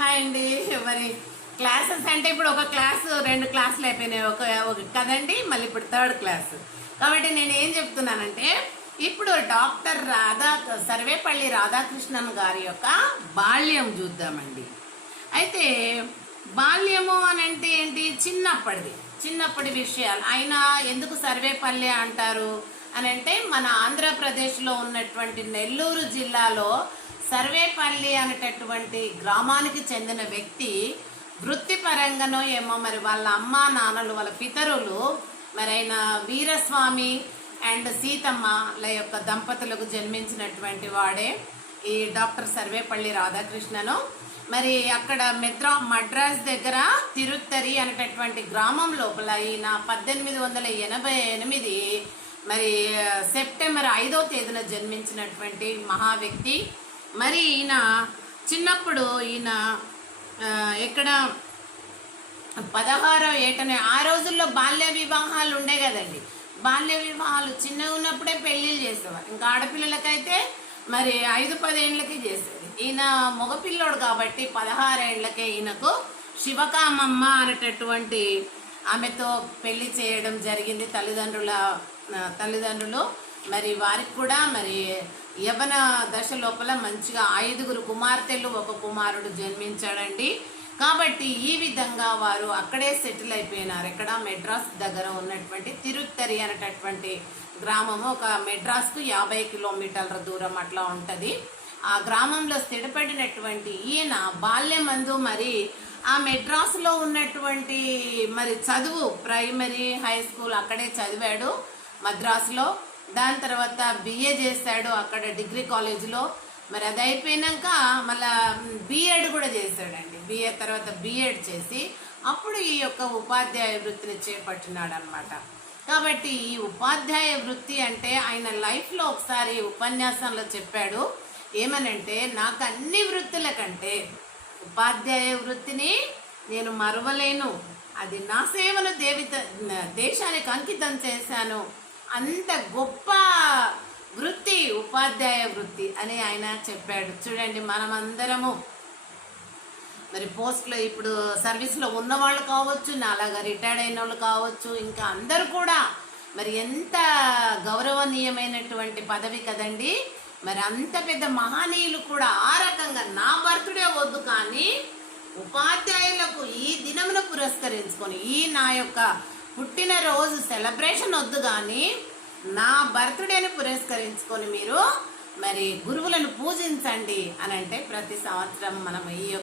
Hi అండి. మరి classes అంటే ఇప్పుడు ఒక క్లాసు 2 క్లాసులు అయిపోయినాయి. ఒక కదండి, మళ్ళీ ఇప్పుడు 3rd క్లాస్. కాబట్టి నేను ఏం చెప్తున్నానంటే, ఇప్పుడు డాక్టర్ సర్వేపల్లి రాధాకృష్ణన్ గారి యొక్క బాల్యం చూద్దామండి. అయితే బాల్యము అని అంటే ఏంటి? చిన్నప్పటి విషయాలు. ఆయన ఎందుకు సర్వేపల్లి అంటారు అని అంటే, మన ఆంధ్రప్రదేశ్లో ఉన్నటువంటి నెల్లూరు జిల్లాలో సర్వేపల్లి అనేటటువంటి గ్రామానికి చెందిన వ్యక్తి వృత్తిపరంగానో ఏమో మరి వాళ్ళ అమ్మ నాన్నలు, వాళ్ళ పితరులు మరి ఆయన వీరస్వామి అండ్ సీతమ్మల యొక్క దంపతులకు జన్మించినటువంటి వాడే ఈ డాక్టర్ సర్వేపల్లి రాధాకృష్ణను. మరి అక్కడ మద్రాస్ దగ్గర తిరుత్తరి అనేటటువంటి గ్రామం లోపల ఈయన 1888 మరి సెప్టెంబర్ 5వ తేదీన జన్మించినటువంటి మహా వ్యక్తి. మరి ఈయన చిన్నప్పుడు ఎక్కడ 16వ ఏటనే, ఆ రోజుల్లో బాల్య వివాహాలు ఉండే కదండి. బాల్య వివాహాలు చిన్నగా ఉన్నప్పుడే పెళ్ళిళ్ళు చేసేవారు. ఇంకా ఆడపిల్లలకైతే మరి 5-10 ఏళ్ళకి చేసేది. ఈయన మగపిల్లోడు కాబట్టి 16 ఏళ్ళకే ఈయనకు శివకామమ్మ అనేటటువంటి ఆమెతో పెళ్లి చేయడం జరిగింది. తల్లిదండ్రులు మరి వారికి కూడా మరి యవన దశ లోపల మంచిగా 5 కుమార్తెలు 1 కుమారుడు జన్మించాడండి. కాబట్టి ఈ విధంగా వారు అక్కడే సెటిల్ అయిపోయినారు. ఎక్కడ మెడ్రాస్ దగ్గర ఉన్నటువంటి తిరుత్తరి అనేటటువంటి గ్రామము, ఒక మెడ్రాస్కు 50 కిలోమీటర్ల దూరం అట్లా ఉంటుంది. ఆ గ్రామంలో స్థిరపడినటువంటి ఈయన బాల్యమందు మరి ఆ మెడ్రాస్లో ఉన్నటువంటి మరి చదువు, ప్రైమరీ హై స్కూల్ అక్కడే చదివాడు మద్రాసులో. దాని తర్వాత బిఏ చేశాడు అక్కడ డిగ్రీ కాలేజీలో. మరి అది అయిపోయినాక మళ్ళా బిఎడ్ కూడా చేశాడండి. బిఏ తర్వాత బిఎడ్ చేసి అప్పుడు ఈ యొక్క ఉపాధ్యాయ వృత్తిని చేపట్టినాడు అనమాట. కాబట్టి ఈ ఉపాధ్యాయ వృత్తి అంటే ఆయన లైఫ్లో ఒకసారి ఉపన్యాసంలో చెప్పాడు ఏమనంటే, నాకు అన్ని వృత్తుల కంటే ఉపాధ్యాయ వృత్తిని నేను మరువలేను, అది నా సేవను దేశానికి అంకితం చేశాను, అంత గొప్ప వృత్తి ఉపాధ్యాయ వృత్తి అని ఆయన చెప్పాడు. చూడండి, మనమందరము మరి పోస్ట్లో ఇప్పుడు సర్వీస్లో ఉన్నవాళ్ళు కావచ్చు, నాలాగా రిటైర్డ్ అయిన వాళ్ళు కావచ్చు, ఇంకా అందరూ కూడా మరి ఎంత గౌరవనీయమైనటువంటి పదవి కదండి. మరి అంత పెద్ద మహనీయులు కూడా ఆ రకంగా నా బర్త్డే వద్దు కానీ ఉపాధ్యాయులకు ఈ దినమును పురస్కరించుకొని ఈ నా యొక్క పుట్టినరోజు సెలబ్రేషన్ వద్దు కానీ నా బర్త్డేని పురస్కరించుకొని మీరు మరి గురువులను పూజించండి అని అంటే ప్రతి సంవత్సరం మనం ఈ